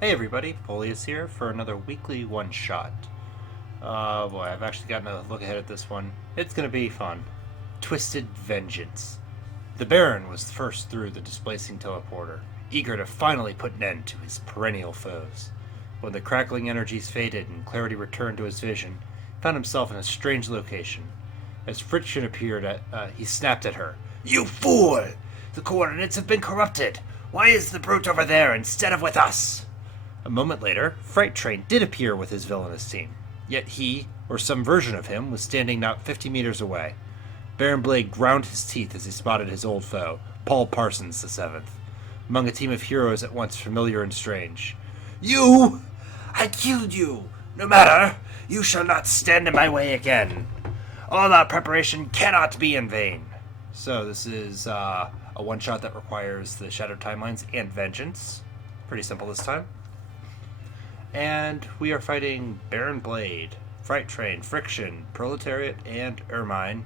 Hey everybody, Polius here for another weekly one-shot. Boy, I've actually gotten a look ahead at this one. It's gonna be fun. Twisted Vengeance. The Baron was first through the displacing teleporter, eager to finally put an end to his perennial foes. When the crackling energies faded and clarity returned to his vision, he found himself in a strange location. As friction appeared, he snapped at her. "You fool! The coordinates have been corrupted! Why is the brute over there instead of with us?" A moment later, Freight Train did appear with his villainous team. Yet he, or some version of him, was standing not 50 meters away. Baron Blade ground his teeth as he spotted his old foe, Paul Parsons the Seventh, among a team of heroes at once familiar and strange. "You! I killed you! No matter! You shall not stand in my way again! All our preparation cannot be in vain!" So this is a one-shot that requires the Shattered Timelines and Vengeance. Pretty simple this time. And we are fighting Baron Blade, Freight Train, Friction, Proletariat, and Ermine.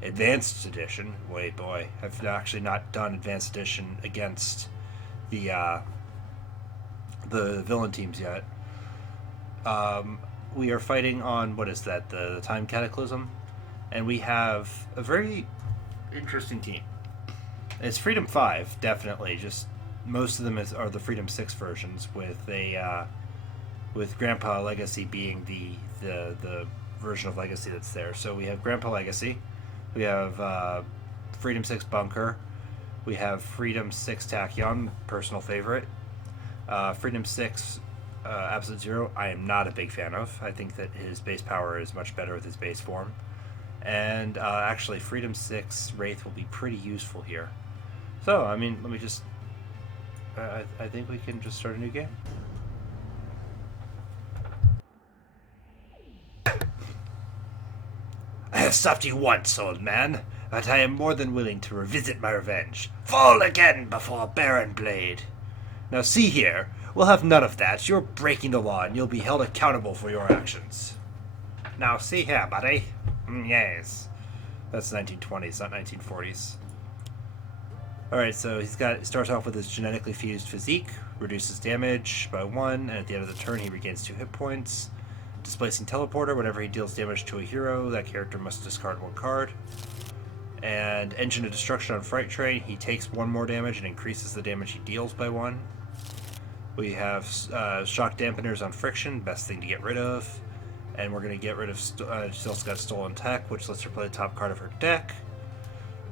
Advanced Edition. Wait, boy, I've actually not done Advanced Edition against the villain teams yet. We are fighting on, what is that, the Time Cataclysm? And we have a very interesting team. It's Freedom 5, definitely. Just most of them are the Freedom 6 versions with Grandpa Legacy being the version of Legacy that's there. So we have Grandpa Legacy, we have Freedom 6 Bunker, we have Freedom 6 Tachyon, personal favorite, Freedom 6 Absolute Zero, I am not a big fan of. I think that his base power is much better with his base form. And actually, Freedom 6 Wraith will be pretty useful here. So, I mean, let me just... I think we can just start a new game. "I have stopped you once, old man, but I am more than willing to revisit my revenge. Fall again before Baron Blade. Now see here, we'll have none of that. You're breaking the law and you'll be held accountable for your actions." Now see here, buddy. Yes. That's 1920s, not 1940s. Alright, so he starts off with his genetically fused physique, reduces damage by 1, and at the end of the turn he regains 2 hit points. Displacing Teleporter, whenever he deals damage to a hero, that character must discard 1 card. And Engine of Destruction on Freight Train, he takes 1 more damage and increases the damage he deals by 1. We have Shock Dampeners on Friction, best thing to get rid of. And we're going to get rid of, she's also got Stolen Tech, which lets her play the top card of her deck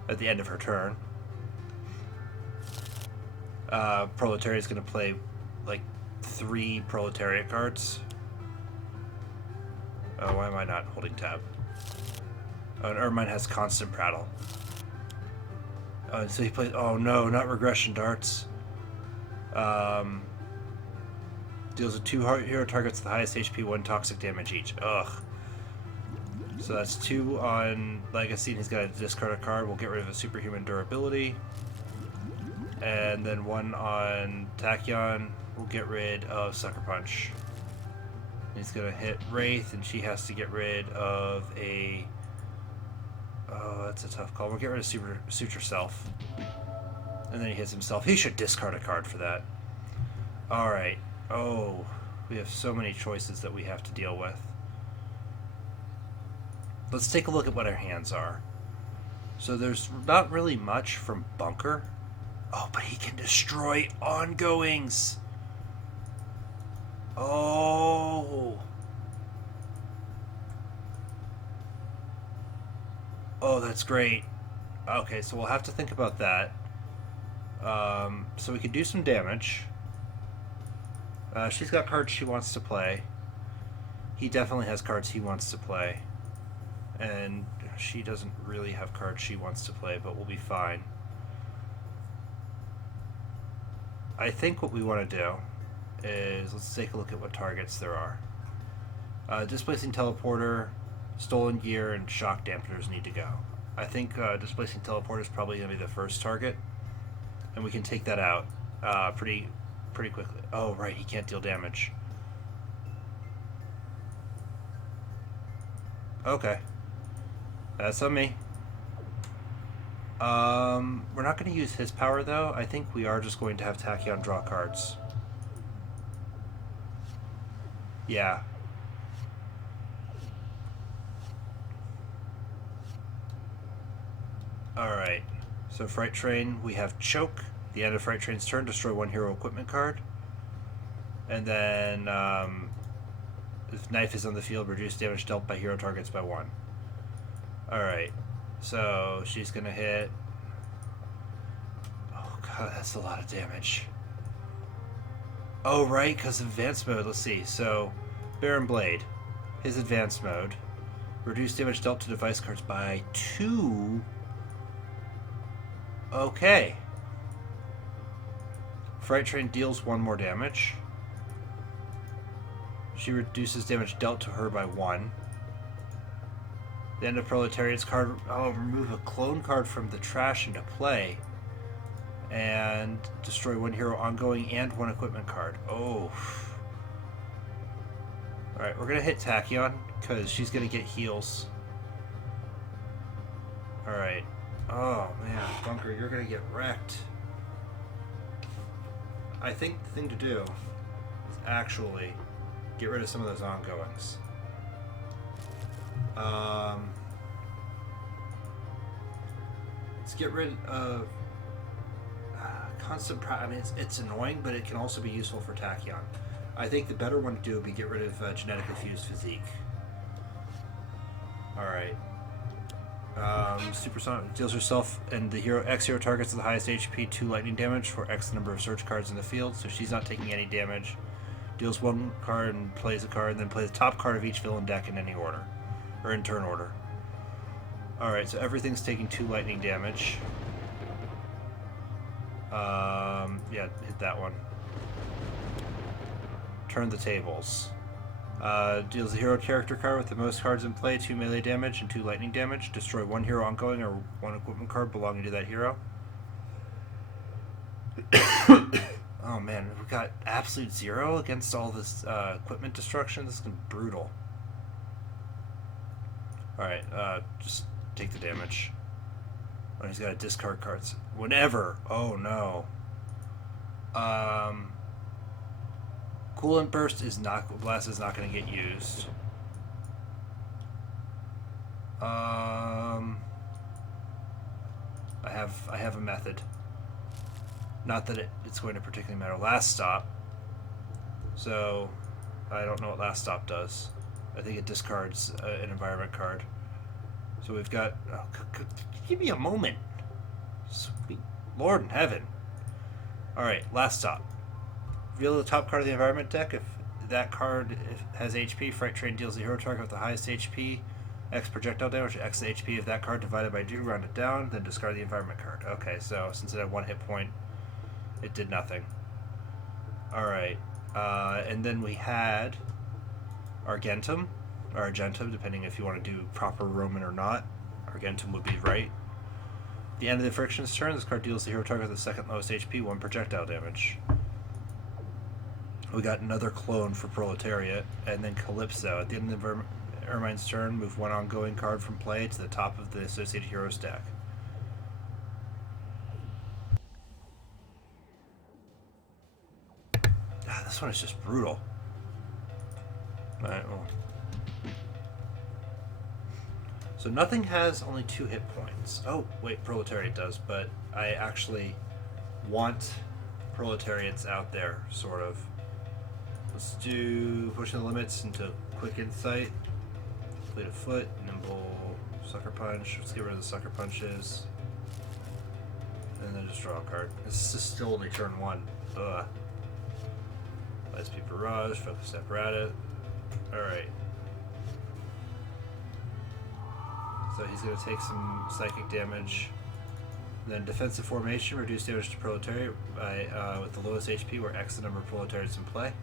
at the end of her turn. Proletariat is going to play like 3 Proletariat cards. Oh, why am I not holding tab? Oh, and Ermine has Constant Prattle. So he plays... Oh no, not Regression Darts. Deals with 2 hero targets with the highest HP, 1 toxic damage each. Ugh. So that's 2 on Legacy, and he's got to discard a card. We'll get rid of a Superhuman Durability. And then 1 on Tachyon. We'll get rid of Sucker Punch. He's going to hit Wraith, and she has to get rid of a... Oh, that's a tough call. We'll get rid of Suture Self. And then he hits himself. He should discard a card for that. Alright. Oh, we have so many choices that we have to deal with. Let's take a look at what our hands are. So there's not really much from Bunker. Oh, but he can destroy ongoings. Oh. Oh, that's great. Okay, so we'll have to think about that. So we can do some damage. She's got cards she wants to play. He definitely has cards he wants to play. And she doesn't really have cards she wants to play, but we'll be fine. I think what we want to do is, let's take a look at what targets there are. Displacing Teleporter, Stolen Gear, and Shock Dampeners need to go. I think Displacing Teleporter is probably going to be the first target, and we can take that out pretty quickly. Oh, right, he can't deal damage. Okay. That's on me. We're not going to use his power, though. I think we are just going to have Tachyon draw cards. Yeah. Alright. So Freight Train, we have Choke. The end of Freight Train's turn, destroy one hero equipment card. And then, if Knife is on the field, reduce damage dealt by hero targets by 1. Alright. So she's gonna hit. Oh god, that's a lot of damage. Oh, right, because of advanced mode. Let's see. So, Baron Blade. His advanced mode. Reduce damage dealt to device cards by 2. Okay. Freight Train deals 1 more damage. She reduces damage dealt to her by 1. The end of Proletariat's card. Oh, remove a clone card from the trash into play. And destroy 1 hero ongoing and 1 equipment card. Oh. Alright, we're going to hit Tachyon, because she's going to get heals. Alright. Oh, man. Bunker, you're going to get wrecked. I think the thing to do is actually get rid of some of those ongoings. Let's get rid of constant. I mean, it's annoying, but it can also be useful for Tachyon. I think the better one to do would be get rid of genetically fused physique. All right. Supersonic deals herself and the hero X hero targets at the highest HP 2 lightning damage for X number of search cards in the field, so she's not taking any damage. Deals 1 card and plays a card, and then plays the top card of each villain deck in any order, or in turn order. Alright, so everything's taking 2 lightning damage. Yeah, hit that one. Turn the tables. Deals a hero character card with the most cards in play, 2 melee damage and 2 lightning damage. Destroy 1 hero ongoing or 1 equipment card belonging to that hero. Oh man, we've got absolute 0 against all this equipment destruction. This is gonna be brutal. Alright, just take the damage. Oh, he's got to discard cards. Whenever. Oh no. Coolant Burst is not. Blast is not going to get used. I have a method. Not that it's going to particularly matter. Last Stop. So I don't know what Last Stop does. I think it discards an environment card. So we've got. Oh, give me a moment. Sweet Lord in heaven. Alright, Last Stop. Reveal the top card of the environment deck. If that card has HP, Freight Train deals the hero target with the highest HP, X projectile damage, X the HP of that card divided by 2, round it down, then discard the environment card. Okay, so since it had 1 hit point, it did nothing. Alright, and then we had Argentum, or Argentum, depending if you want to do proper Roman or not. Argentum would be right. The end of the Friction's turn, this card deals the hero target with the second lowest HP, 1 projectile damage. We got another clone for Proletariat, and then Calypso. At the end of Ermine's turn, move 1 ongoing card from play to the top of the associated hero's deck. Ah, this one is just brutal. Alright, well. So nothing has only 2 hit points. Oh, wait, Proletariat does, but I actually want Proletariats out there, sort of. Let's do Pushing the Limits into Quick Insight, Fleet of Foot, Nimble, Sucker Punch. Let's get rid of the Sucker Punches. And then just draw a card. This is still only turn 1. Ugh. Lightspeed Barrage, Focus Apparatus. Alright. So he's going to take some psychic damage. Then Defensive Formation, reduce damage to Proletariat by with the lowest HP, where X the number of Proletariats in play.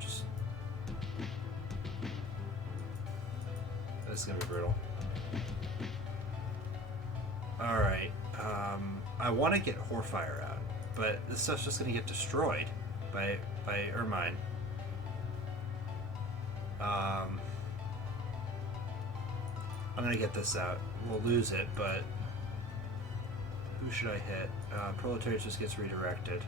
Just this is gonna be brutal. All right, I want to get Horfire out, but this stuff's just gonna get destroyed by Ermine. I'm gonna get this out. We'll lose it, but who should I hit? Proletariat just gets redirected.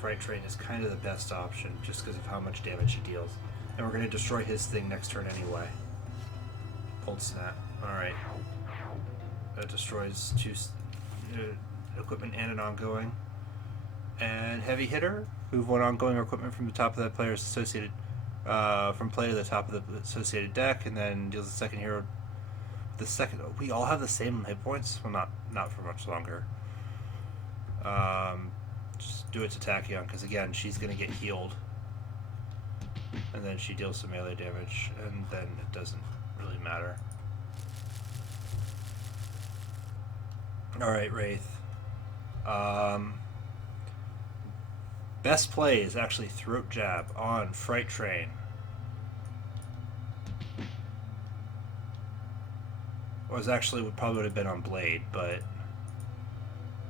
Freight Train is kind of the best option, just because of how much damage he deals. And we're going to destroy his thing next turn anyway. Cold Snap. Alright. That destroys 2 equipment and an ongoing. And Heavy Hitter. Move 1 ongoing or equipment from the top of that player's associated... from play to the top of the associated deck, and then deals the second hero... The second... We all have the same hit points? Well, not for much longer. Just do it to Tachyon, because again, she's going to get healed. And then she deals some melee damage, and then it doesn't really matter. Alright, Wraith. Best play is actually Throat Jab on Freight Train. Was actually probably would have been on Blade, but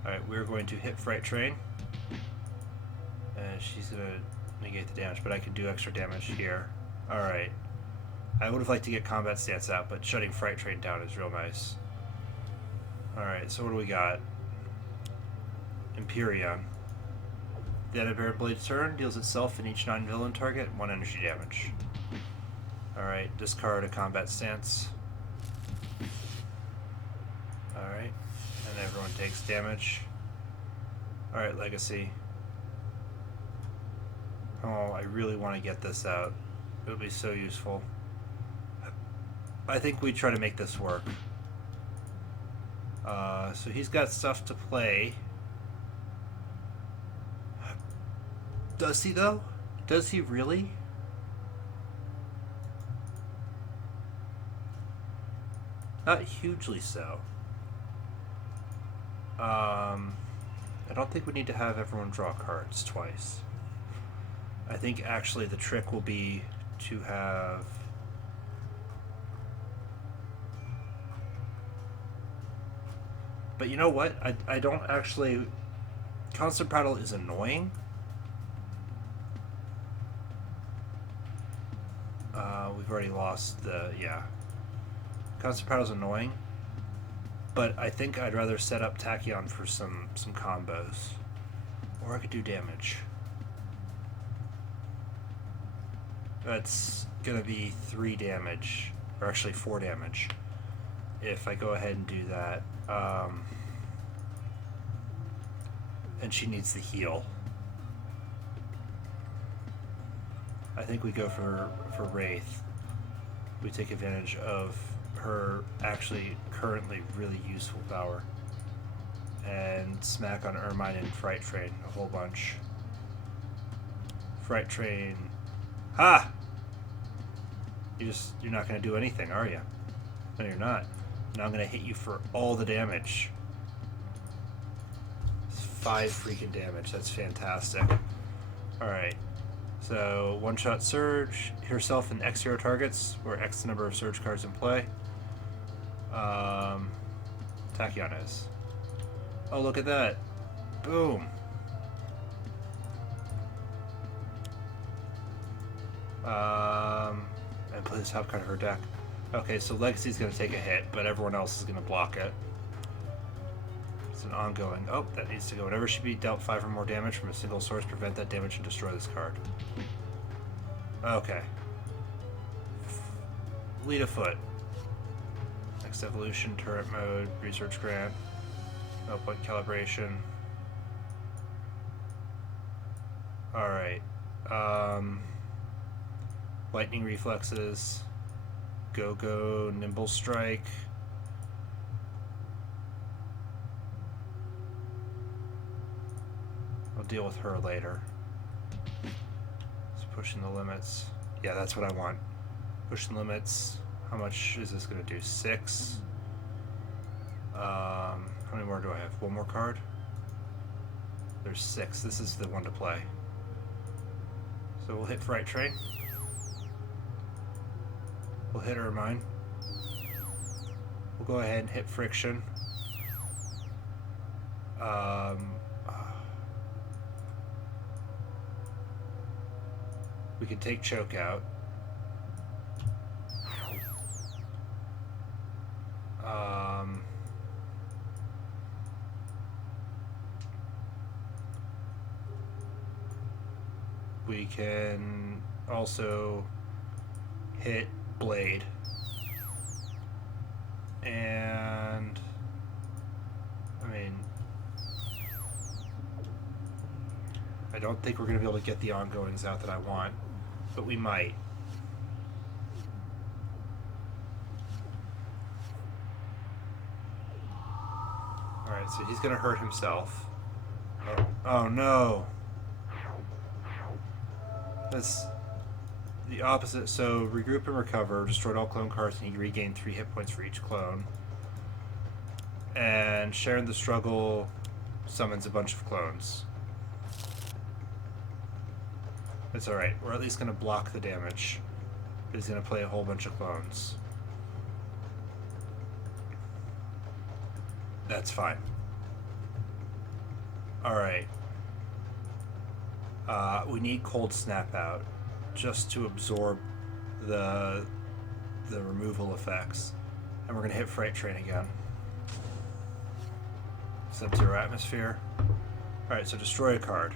alright, we're going to hit Freight Train. And she's going to negate the damage, but I can do extra damage here. Alright. I would have liked to get Combat Stance out, but shutting Freight Train down is real nice. Alright, so what do we got? Empyrean. The Antibarren Blade turn deals itself and each non-villain target 1 energy damage. Alright, discard a Combat Stance. Alright, and everyone takes damage. Alright, Legacy. Oh, I really want to get this out. It would be so useful. I think we try to make this work. So he's got stuff to play. Does he, though? Does he really? Not hugely so. I don't think we need to have everyone draw cards twice. I think actually the trick will be to have... But you know what? I don't actually... Constant Prattle is annoying. We've already lost the... Yeah. Constant Prattle's annoying. But I think I'd rather set up Tachyon for some combos. Or I could do damage. That's gonna be 3 damage. Or actually 4 damage. If I go ahead and do that. And she needs the heal. I think we go for Wraith. We take advantage of her actually currently really useful power. And smack on Ermine and Freight Train a whole bunch. Freight Train. Ha! You're not gonna do anything, are you? No, you're not. Now I'm gonna hit you for all the damage. 5 freaking damage. That's fantastic. Alright. So, one-shot Surge. Hit herself and X hero targets, where X the number of Surge cards in play. Tachyon is. Oh, look at that. Boom. And play the top card of her deck. Okay, so Legacy's going to take a hit, but everyone else is going to block it. It's an ongoing. Oh, that needs to go. Whenever she be dealt 5 or more damage from a single source, prevent that damage and destroy this card. Okay. Lead a foot. Next evolution, turret mode, research grant, no point calibration. Alright. Lightning reflexes. Go, nimble strike. I'll deal with her later. It's pushing the limits. Yeah, that's what I want. Pushing limits. How much is this going to do? 6. How many more do I have? 1 more card? There's 6. This is the one to play. So we'll hit Freight Train. We'll hit Ermine. We'll go ahead and hit Friction. We can take Choke out. we can also hit Blade. And I mean, I don't think we're going to be able to get the ongoings out that I want, but we might. Alright, so he's going to hurt himself. Oh no! That's the opposite. So, regroup and recover. Destroyed all clone cards and you regain 3 hit points for each clone. And sharing the struggle summons a bunch of clones. It's alright. We're at least going to block the damage. He's going to play a whole bunch of clones. That's fine. Alright. We need Cold Snap out just to absorb the removal effects. And we're going to hit Freight Train again. Sub-Zero Atmosphere. Alright, so destroy a card.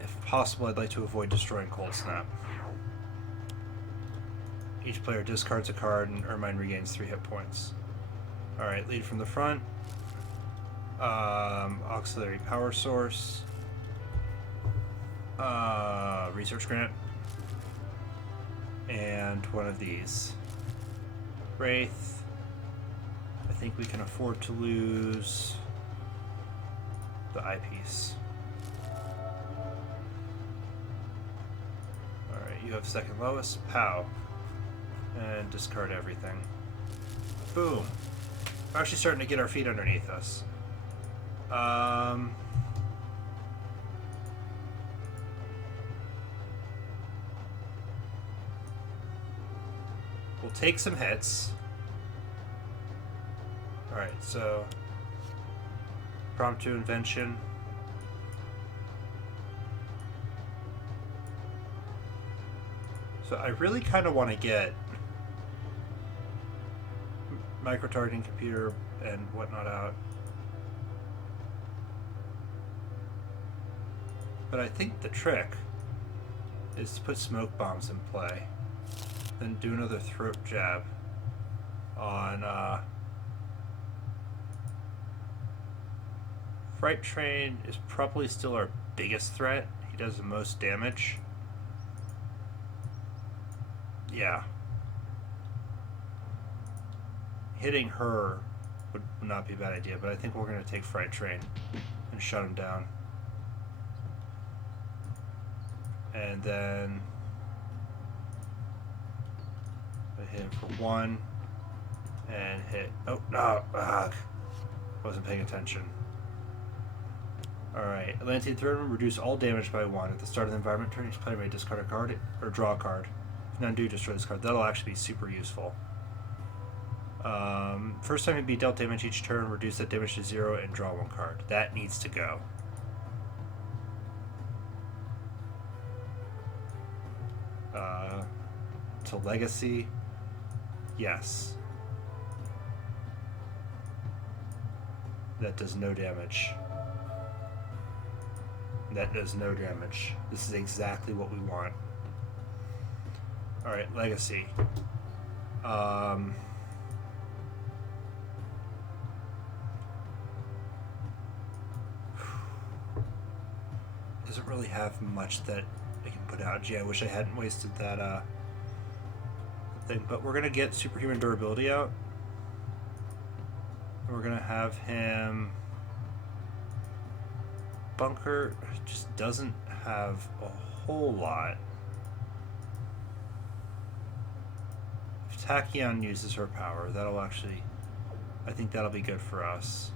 If possible, I'd like to avoid destroying Cold Snap. Each player discards a card and Ermine regains 3 hit points. Alright, lead from the front. Auxiliary power source. Research grant. And one of these. Wraith. I think we can afford to lose the eyepiece. Alright, you have second lowest. Pow. And discard everything. Boom. We're actually starting to get our feet underneath us. We'll take some hits. Alright, so Promptu Invention. So I really kind of want to get micro-targeting computer and whatnot out. But I think the trick is to put smoke bombs in play. Then do another throat jab on Freight Train is probably still our biggest threat. He does the most damage. Yeah. Hitting her would not be a bad idea, but I think we're going to take Freight Train and shut him down. And then I hit him for 1 and hit. Oh, no! Ugh. Wasn't paying attention. Alright, Atlantean Threadman, reduce all damage by 1. At the start of the environment turn, each player may discard a card or draw a card. If none do, destroy this card. That'll actually be super useful. First time you be dealt damage each turn, reduce that damage to 0 and draw 1 card. That needs to go. To Legacy, yes. That does no damage. That does no damage. This is exactly what we want. Alright, Legacy. Doesn't really have much that I can put out. Gee, I wish I hadn't wasted that thing. But we're going to get superhuman durability out. We're going to have him... Bunker just doesn't have a whole lot. If Tachyon uses her power, that'll actually... I think that'll be good for us.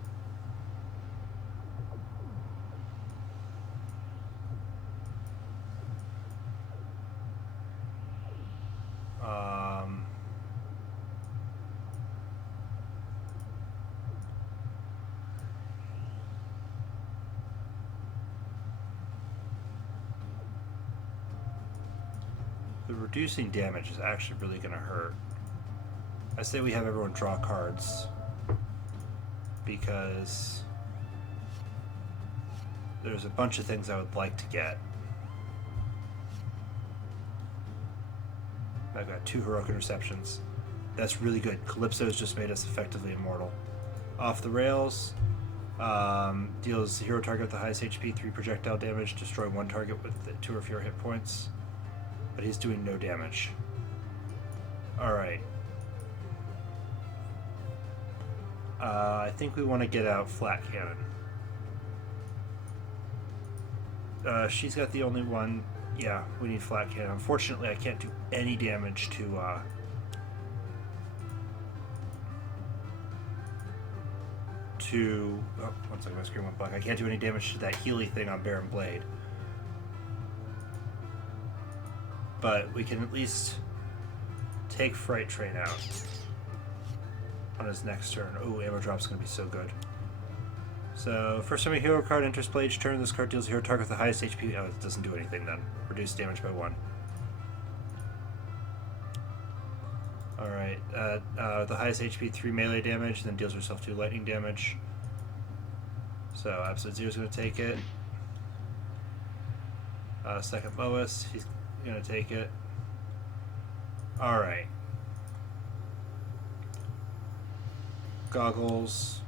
The reducing damage is actually really going to hurt. I say we have everyone draw cards because there's a bunch of things I would like to get. I've got 2 heroic interceptions. That's really good. Calypso's just made us effectively immortal. Off the rails. Deals hero target with the highest HP 3 projectile damage. Destroy 1 target with 2 or fewer hit points. But he's doing no damage. Alright. I think we want to get out Flat Cannon. She's got the only one. Yeah, we need Flat Cannon. Unfortunately, I can't do any damage to... oh, one second, my screen went black. I can't do any damage to that Healy thing on Baron Blade. But we can at least take Fright Train out on his next turn. Oh, Ammo Drop's going to be so good. So, first time a hero card enters play each turn, this card deals a hero target with the highest HP. Oh, it doesn't do anything then. Reduce damage by 1. Alright, the highest HP 3 melee damage, then deals herself 2 lightning damage. So, Absolute Zero's going to take it. Second lowest, he's going to take it. Alright. Goggles.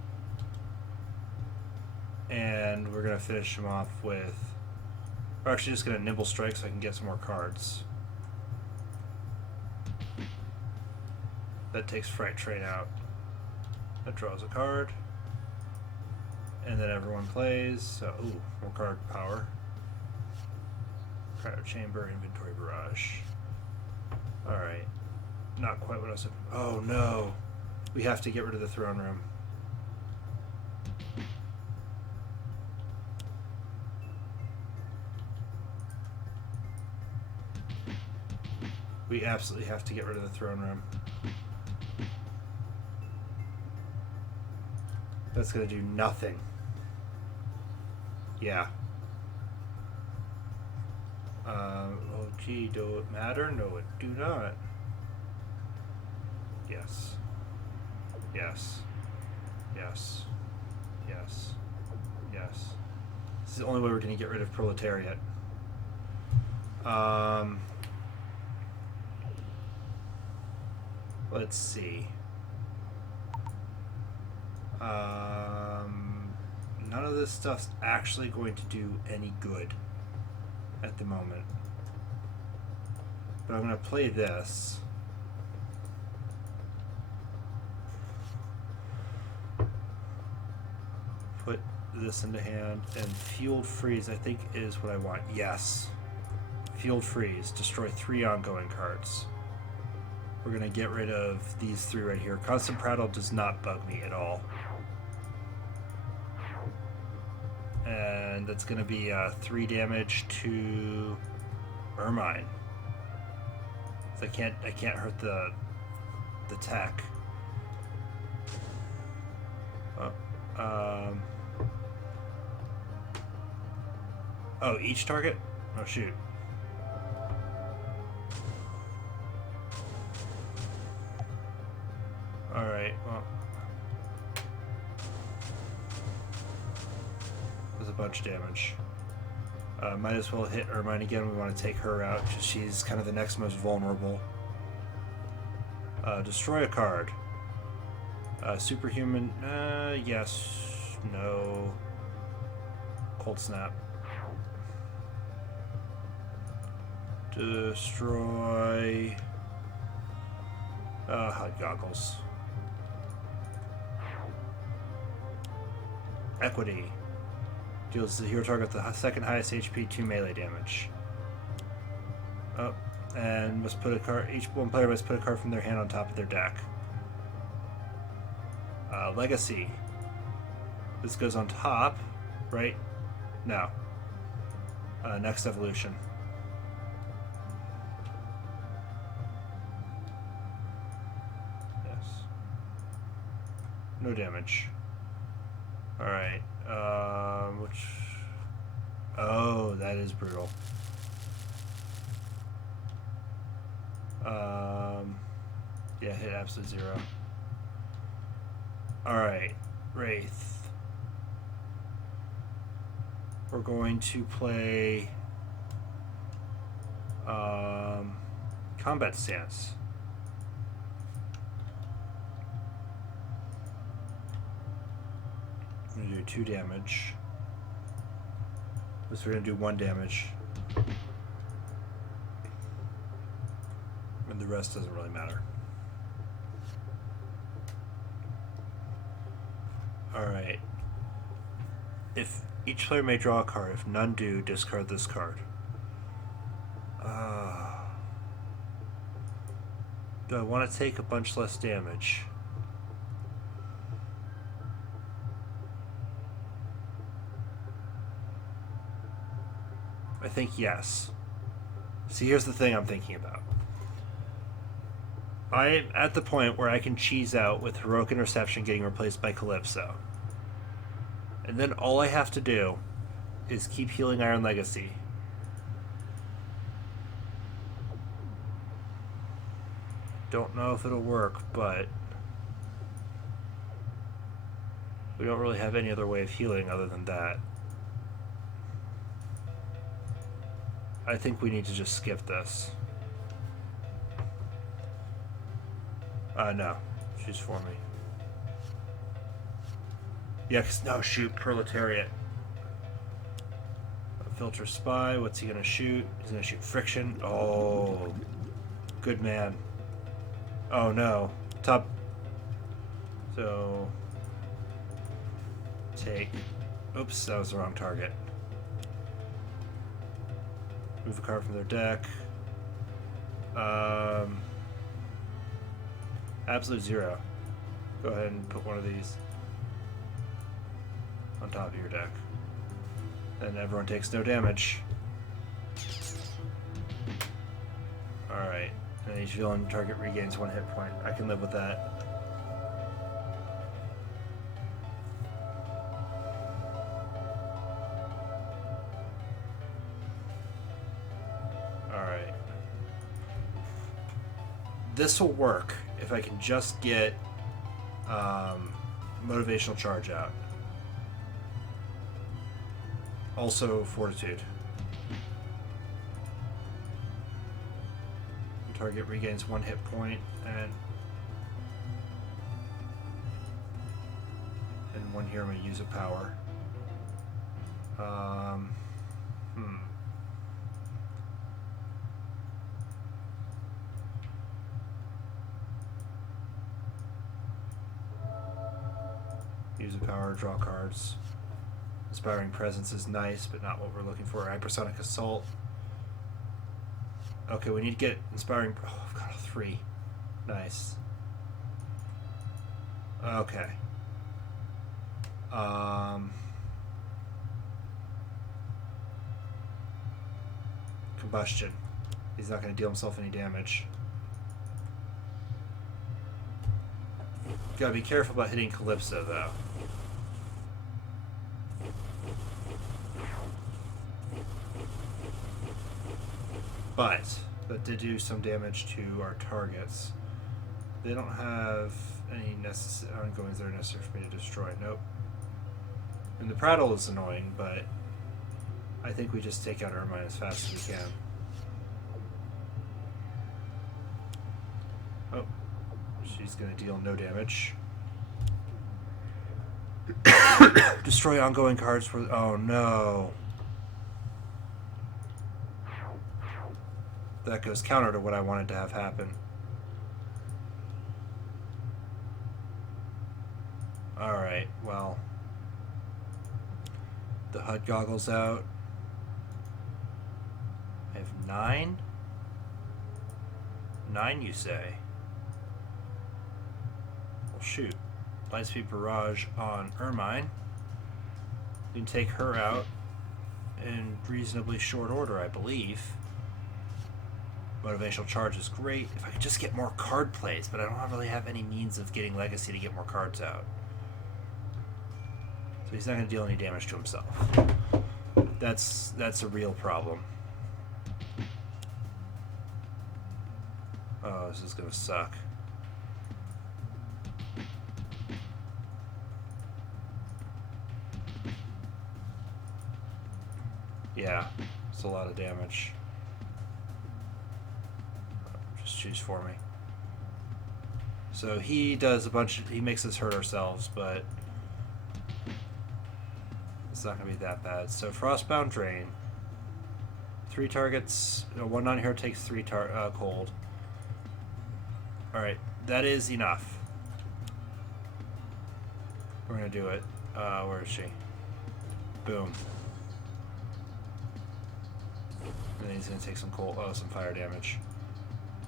And we're going to finish him off with... We're actually just going to Nimble Strike so I can get some more cards. That takes Fright Train out. That draws a card. And then everyone plays. So, ooh, more card power. Cryo Chamber, Inventory Barrage. Alright. Not quite what I was... Oh no! We have to get rid of the Throne Room. We absolutely have to get rid of the Throne Room. That's gonna do nothing. Yeah. Oh gee, do it matter? No, it do not. Yes. Yes. Yes. Yes. Yes. This is the only way we're gonna get rid of Proletariat. Let's see. None of this stuff's actually going to do any good at the moment. But I'm going to play this. Put this into hand, and Fueled Freeze I think is what I want. Yes. Fueled Freeze. Destroy 3 ongoing cards. We're going to get rid of these 3 right here. Constant Prattle does not bug me at all. And that's going to be 3 damage to Ermine. So I can't hurt the tech. Oh, each target? Oh shoot. Alright, well. There's a bunch of damage. Might as well hit Ermine again. We want to take her out because she's kind of the next most vulnerable. Destroy a card. Superhuman. Yes. No. Cold Snap. Destroy. Hot Goggles. Equity. Deals the hero target the second highest HP 2 melee damage. Oh, and must put a card. Each one player must put a card from their hand on top of their deck. Legacy. This goes on top, right? No. Next evolution. Yes. No damage. Alright. Which... Oh, that is brutal. Yeah, hit absolute 0. Alright. Wraith. we're going to play combat stance. I'm going to do 2 damage. So we're going to do 1 damage. And the rest doesn't really matter. Alright. If each player may draw a card, if none do, discard this card. Do I want to take a bunch less damage? I think yes. See, here's the thing I'm thinking about. I'm at the point where I can cheese out with Heroic Interception getting replaced by Calypso. And then all I have to do is keep healing Iron Legacy. Don't know if it'll work, but we don't really have any other way of healing other than that. I think we need to just skip this. No. She's for me. Yeah, cause no, shoot, Proletariat. Filter Spy, what's he gonna shoot? He's gonna shoot Friction. Oh, good man. Oh no. Top. So. Take. Oops, that was the wrong target. Move a card from their deck. Absolute 0. Go ahead and put one of these on top of your deck. Then everyone takes no damage. Alright. And each villain target regains 1 hit point. I can live with that. Alright. This will work if I can just get motivational charge out. Also Fortitude. Target regains 1 hit point and 1 here I'm going to use a power. Use a power, draw cards. Inspiring Presence is nice, but not what we're looking for. Hypersonic Assault. Okay, we need to get Inspiring... Oh, I've got a 3. Nice. Okay. Combustion. He's not going to deal himself any damage. Gotta be careful about hitting Calypso, though. But that did do some damage to our targets. They don't have any ongoings that are necessary for me to destroy. Nope. And the Prattle is annoying, but I think we just take out Ermine as fast as we can. Oh. She's going to deal no damage. Destroy ongoing cards for... Oh, no. That goes counter to what I wanted to have happen. Alright, well. The HUD goggles out. I have 9? 9, you say? Well, shoot. Lightspeed Barrage on Ermine. You can take her out in reasonably short order, I believe. Motivational Charge is great. If I could just get more card plays, but I don't really have any means of getting Legacy to get more cards out. So he's not going to deal any damage to himself. That's a real problem. Oh, this is going to suck. Yeah, it's a lot of damage. Just choose for me. So he does a bunch. He makes us hurt ourselves, but it's not gonna be that bad. So Frostbound Drain. 3 targets. One non-hero takes 3 cold. All right, that is enough. We're gonna do it. Where is she? Boom. And then he's gonna take some cold. Oh, some fire damage.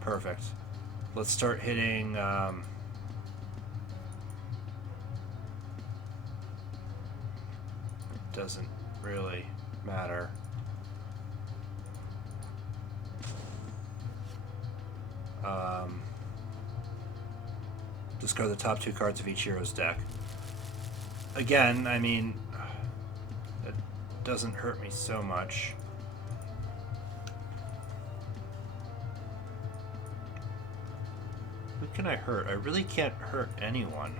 Perfect. Let's start hitting. Doesn't really matter. Discard the top 2 cards of each hero's deck. Again, I mean, it doesn't hurt me so much. Who can I hurt? I really can't hurt anyone.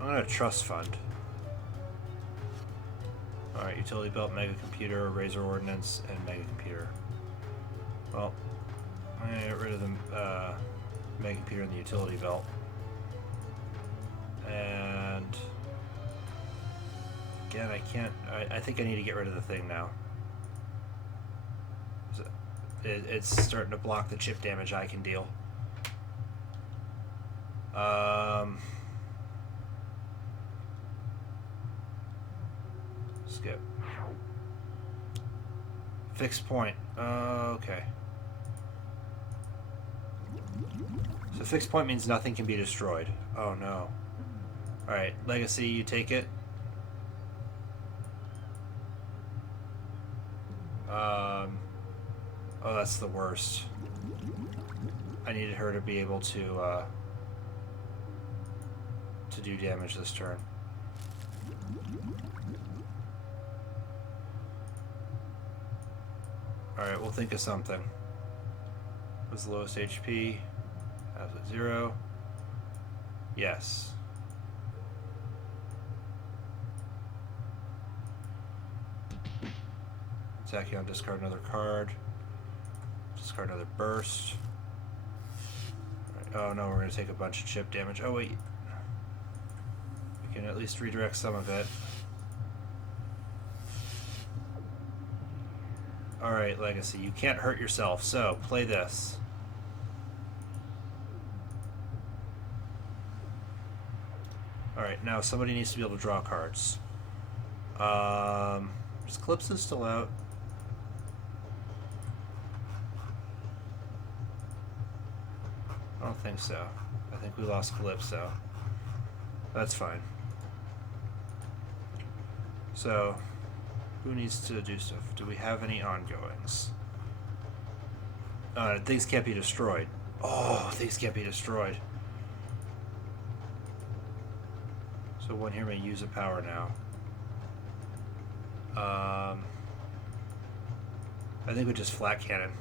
I'm gonna trust fund. Alright, utility belt, mega computer, razor ordnance, and mega computer. Well, I'm gonna get rid of the mega computer and the utility belt. And again, I can't. I think I need to get rid of the thing now. It's starting to block the chip damage I can deal. Skip. Fixed point. Okay. So fixed point means nothing can be destroyed. Oh no. Alright, Legacy, you take it. Oh, that's the worst. I needed her to be able to do damage this turn. Alright, we'll think of something. What's the lowest HP? Has it 0? Yes. Tachyon, discard another card. Discard another burst. Right. Oh no, we're going to take a bunch of chip damage. Oh wait. We can at least redirect some of it. Alright, Legacy, you can't hurt yourself, so play this. Alright, now somebody needs to be able to draw cards. Is Calypso still out? I don't think so. I think we lost Calypso. That's fine. So, who needs to do stuff? Do we have any ongoings? Things can't be destroyed. Oh, things can't be destroyed. So one here may use a power now. I think we just flat cannon.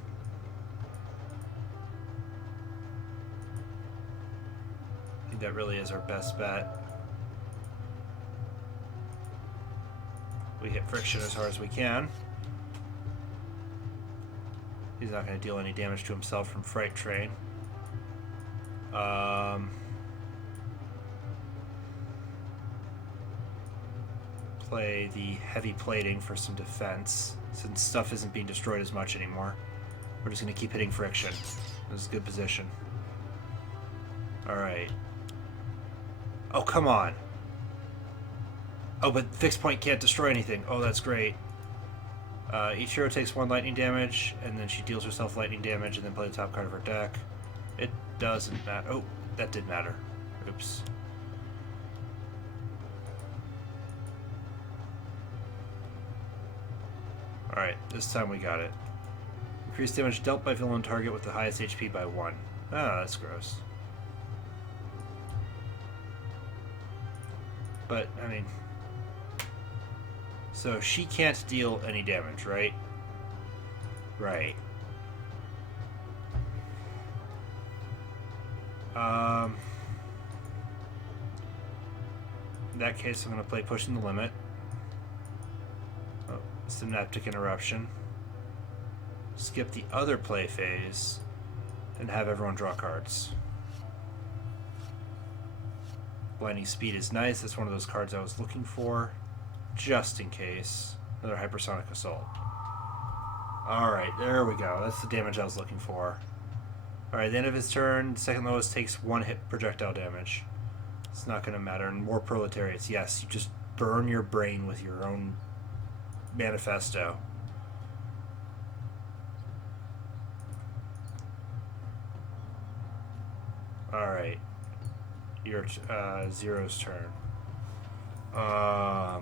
I think that really is our best bet. We hit friction as hard as we can. He's not going to deal any damage to himself from Freight Train. Play the heavy plating for some defense, since stuff isn't being destroyed as much anymore. We're just going to keep hitting friction. This is a good position. Alright. Oh, come on! Oh, but fixed point can't destroy anything. Oh, that's great. Each hero takes 1 lightning damage, and then she deals herself lightning damage, and then play the top card of her deck. It doesn't matter. Oh, that did matter. Oops. Alright, this time we got it. Increase damage dealt by villain target with the highest HP by 1. Ah, that's gross. But, I mean... So, she can't deal any damage, right? Right. In that case, I'm going to play Pushing the Limit. Synaptic Interruption. Skip the other play phase and have everyone draw cards. Blinding Speed is nice. That's one of those cards I was looking for, just in case. Another Hypersonic Assault. Alright, there we go. That's the damage I was looking for. Alright, at the end of his turn, second lowest takes 1 hit projectile damage. It's not going to matter. And more proletariats. Yes, you just burn your brain with your own manifesto. Alright. Your Zero's turn. I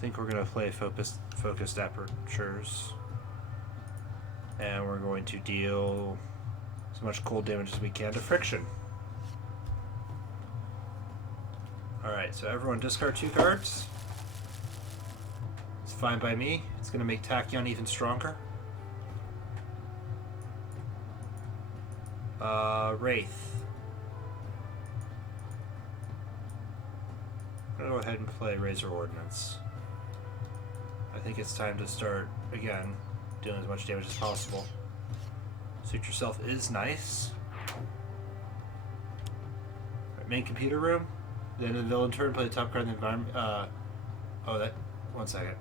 think we're going to play focused apertures. And we're going to deal as much cold damage as we can to Friction. Alright, so everyone discard 2 cards. It's fine by me. It's going to make Tachyon even stronger. Wraith. I'm going to go ahead and play Razor Ordnance. I think it's time to start, again, dealing as much damage as possible. Suit Yourself is nice. Right, main computer room. Then the villain turn, play the top card in the environment. One second.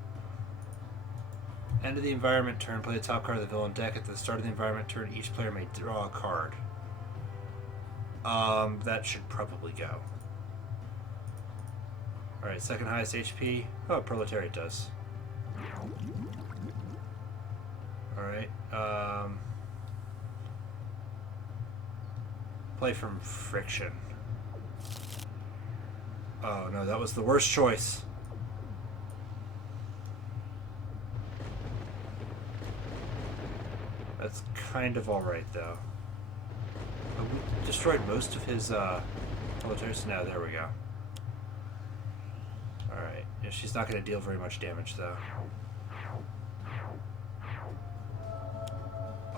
End of the environment turn, play the top card of the villain deck. At the start of the environment turn, each player may draw a card. That should probably go. Alright, second highest HP. Oh, Proletariat does. Alright, play from Friction. Oh no, that was the worst choice. That's kind of alright though. Oh, we destroyed most of his Proletariats. Now there we go. Alright, yeah, she's not going to deal very much damage though.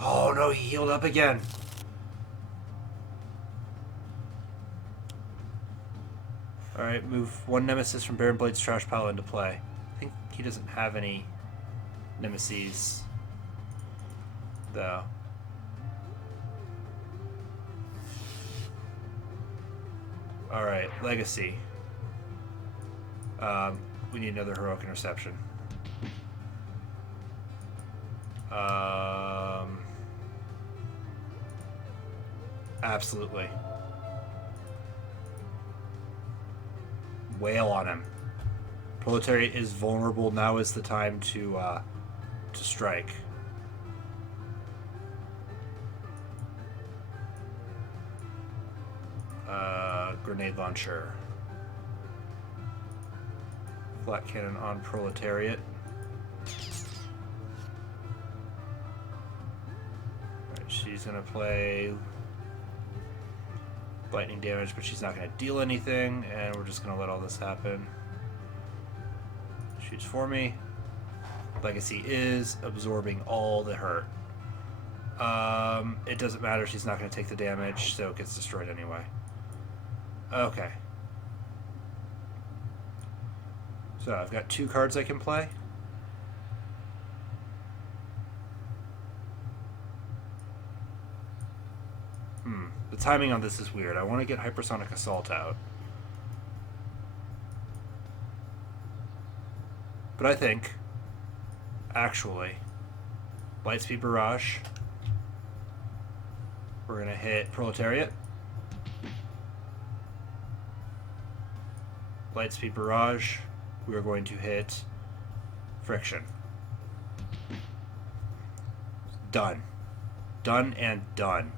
Oh no, he healed up again. Alright, move 1 Nemesis from Baron Blade's trash pile into play. I think he doesn't have any Nemesis, though. Alright, Legacy. We need another Heroic Interception. Absolutely. Wail on him. Proletariat is vulnerable. Now is the time to strike. Grenade launcher. Flat cannon on Proletariat. Right, she's gonna play lightning damage, but she's not going to deal anything, and we're just going to let all this happen. Shoots for me. Legacy is absorbing all the hurt. It doesn't matter, she's not going to take the damage, so it gets destroyed anyway. Okay. So I've got 2 cards I can play. The timing on this is weird. I want to get Hypersonic Assault out. But I think, actually, Lightspeed Barrage. We're going to hit Proletariat. Lightspeed Barrage. We are going to hit Friction. Done. Done and done.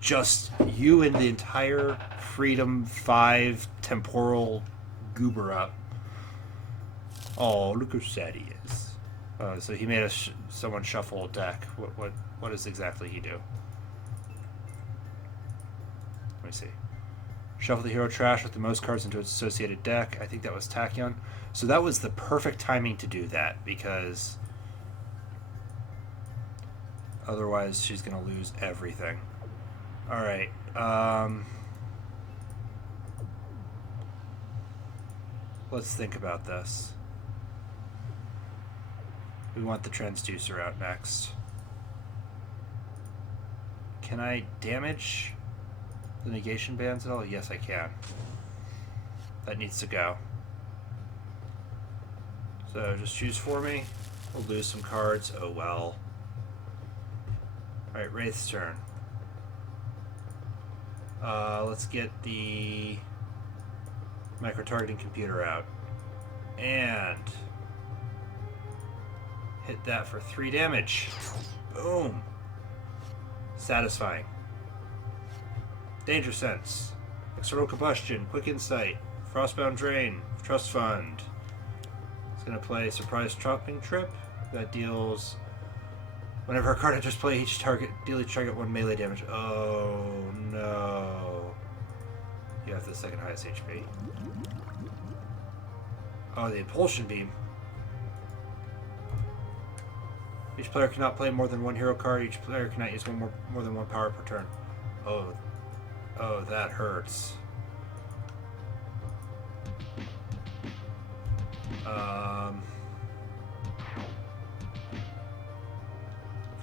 Just you and the entire Freedom 5 temporal goober up. Oh, look how sad he is. So he made someone shuffle a deck. What does exactly he do? Let me see. Shuffle the hero trash with the most cards into its associated deck. I think that was Tachyon. So that was the perfect timing to do that, because otherwise she's going to lose everything. Alright, let's think about this. We want the transducer out next. Can I damage the negation bands at all? Yes, I can. That needs to go. So just choose for me. We'll lose some cards. Oh well. Alright, Wraith's turn. Let's get the micro-targeting computer out. And hit that for 3 damage. Boom. Satisfying. Danger Sense. External Combustion. Quick Insight. Frostbound Drain. Trust Fund. It's going to play Surprise Chopping Trip. That deals... Whenever a card enters play, deal each target 1 melee damage. Oh no. You have the second highest HP. Oh, the Impulsion Beam. Each player cannot play more than 1 hero card. Each player cannot use more than 1 power per turn. Oh, that hurts.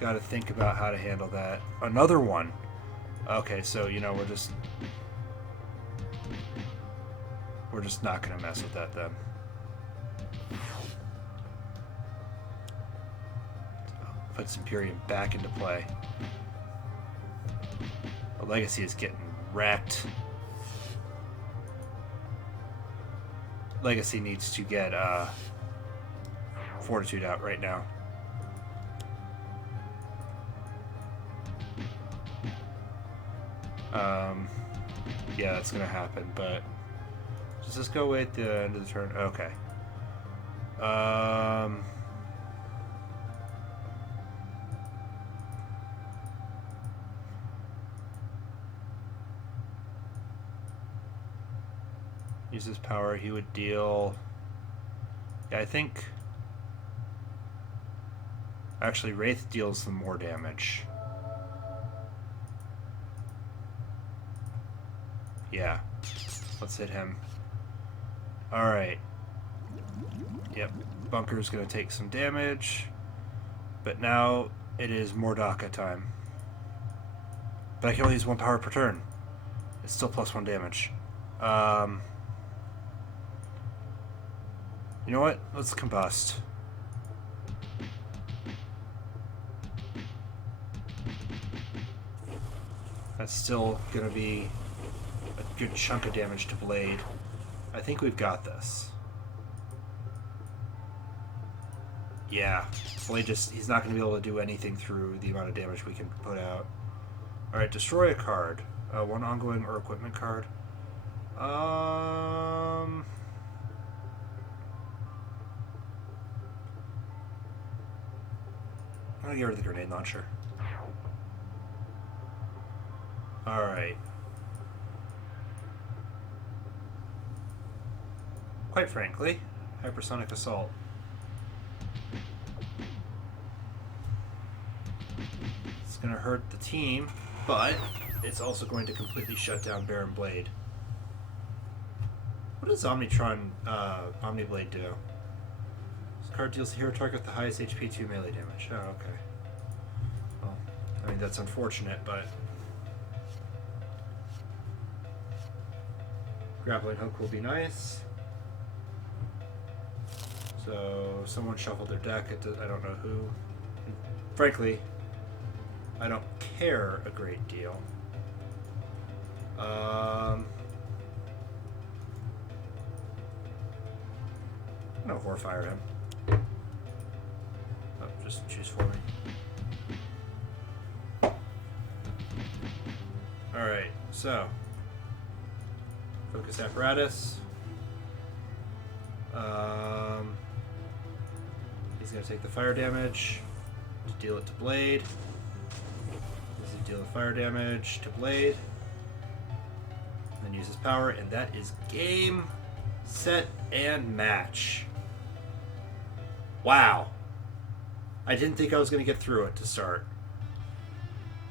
Got to think about how to handle that. Another one. Okay, so you know we're just not gonna mess with that then. Put Imperium back into play. The Legacy is getting wrecked. Legacy needs to get Fortitude out right now. Yeah, that's gonna happen, but does this go away at the end of the turn? Okay. Use his power, he would deal... Yeah, I think... Actually, Wraith deals some more damage. Yeah. Let's hit him. Alright. Yep. Bunker's gonna take some damage. But now it is Mordaka time. But I can only use 1 power per turn. It's still plus 1 damage. You know what? Let's combust. That's still gonna be a good chunk of damage to Blade. I think we've got this. Yeah. Blade he's not gonna be able to do anything through the amount of damage we can put out. Alright, destroy a card. 1 ongoing or equipment card. I'm gonna get rid of the grenade launcher. Alright. Quite frankly, Hypersonic Assault. It's gonna hurt the team, but it's also going to completely shut down Baron Blade. What does Omnitron, Omniblade do? This card deals hero target with the highest HP 2 melee damage. Oh, okay. Well, I mean, that's unfortunate, but... Grappling Hook will be nice. So, someone shuffled their deck. I don't know who. And frankly, I don't care a great deal. I'm gonna Horfire him. Oh, just choose for me. Alright, so Focus Apparatus. He's going to take the fire damage to deal it to Blade. He's going to deal the fire damage to Blade. And then use his power, and that is game, set, and match. Wow. I didn't think I was going to get through it to start.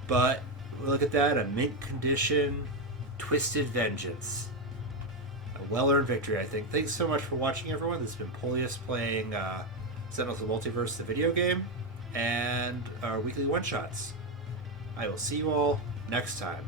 But look at that, a mint condition, Twisted Vengeance. well-earned victory, I think. Thanks so much for watching, everyone. This has been Polius playing Sentinels of the Multiverse, the video game, and our weekly one-shots. I will see you all next time.